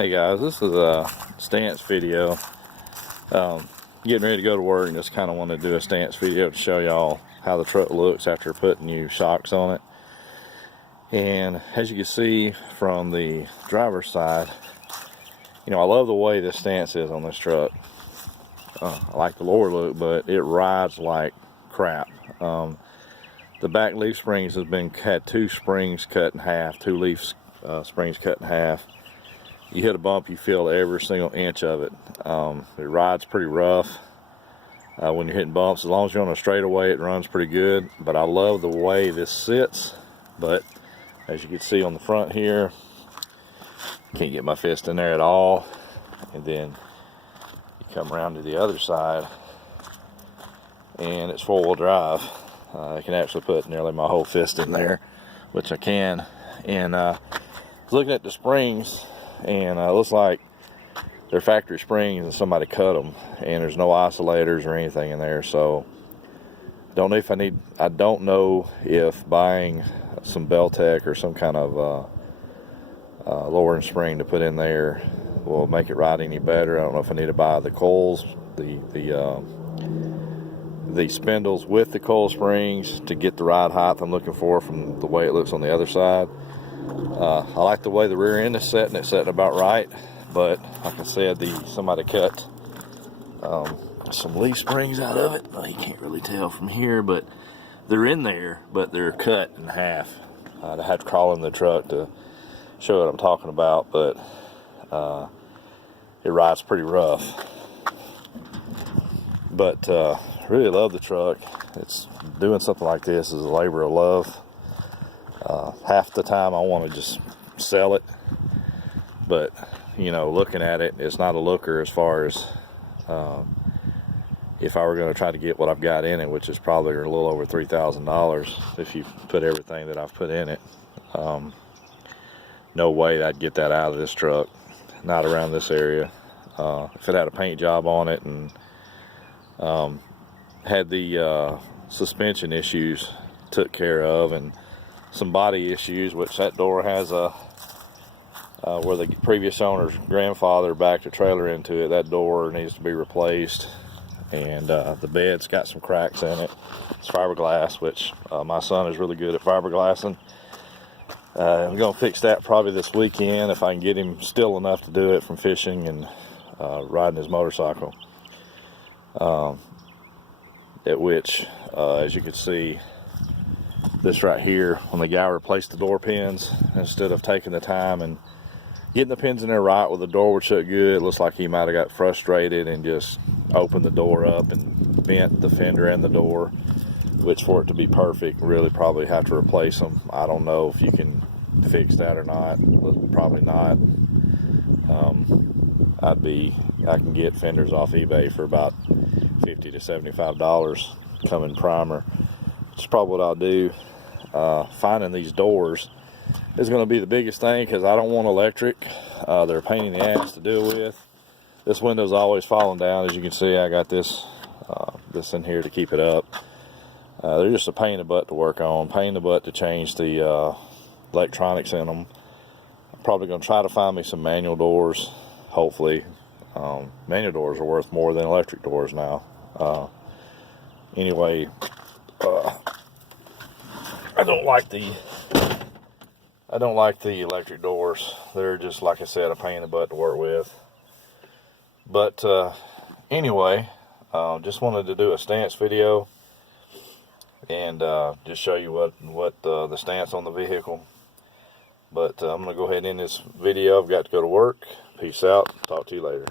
Hey guys, this is a stance video. Getting ready to go to work and just kind of want to do a stance video to show y'all how the truck looks after putting new shocks on it. And as you can see from the driver's side, you know, I love the way this stance is on this truck. I like the lower look, but it rides like crap. The back leaf springs had two springs cut in half, two leaf springs cut in half. You hit a bump, you feel every single inch of it. It rides pretty rough when you're hitting bumps. As long as you're on a straightaway, it runs pretty good. But I love the way this sits. But as you can see on the front here, can't get my fist in there at all. And then you come around to the other side, and it's four-wheel drive. I can actually put nearly my whole fist in there, which I can. And looking at the springs, and it looks like they're factory springs and somebody cut them, and there's no isolators or anything in there. So I don't know if buying some Beltec or some kind of lowering spring to put in there will make it ride any better. I don't know if I need to buy the coils, the spindles with the coil springs to get the ride height I'm looking for from the way it looks on the other side. I like the way the rear end is setting. It's setting about right, but like I said, somebody cut some leaf springs out of it. Well, you can't really tell from here, but they're in there, but they're cut in half. I had to crawl in the truck to show what I'm talking about, but it rides pretty rough. But really love the truck. It's doing something like this is a labor of love. Half the time I want to just sell it, but you know, looking at it, it's not a looker as far as if I were going to try to get what I've got in it, which is probably a little over $3,000 if you put everything that I've put in it. No way I'd get that out of this truck, not around this area. If it had a paint job on it and had the suspension issues took care of, and some body issues, which that door has where the previous owner's grandfather backed a trailer into it. That door needs to be replaced, and the bed's got some cracks in it. It's fiberglass, which my son is really good at fiberglassing. I'm going to fix that probably this weekend if I can get him still enough to do it from fishing and riding his motorcycle. At which, as you can see, this right here, when the guy replaced the door pins, instead of taking the time and getting the pins in there right where the door would shut good, it looks like he might have got frustrated and just opened the door up and bent the fender and the door, which for it to be perfect, really probably have to replace them. I don't know if you can fix that or not. Probably not. I can get fenders off eBay for about $50 to $75 coming primer. Which is probably what I'll do. Finding these doors is going to be the biggest thing, because I don't want electric. They're a pain in the ass to deal with. This window's always falling down. As you can see, I got this in here to keep it up. They're just a pain in the butt to work on, pain in the butt to change the electronics in them. I'm probably going to try to find me some manual doors, hopefully. Manual doors are worth more than electric doors now. Anyway, I don't like the electric doors. They're just, like I said, a pain in the butt to work with. But anyway, just wanted to do a stance video and just show you what the stance on the vehicle. But I'm gonna go ahead and end this video. I've got to go to work. Peace out. Talk to you later.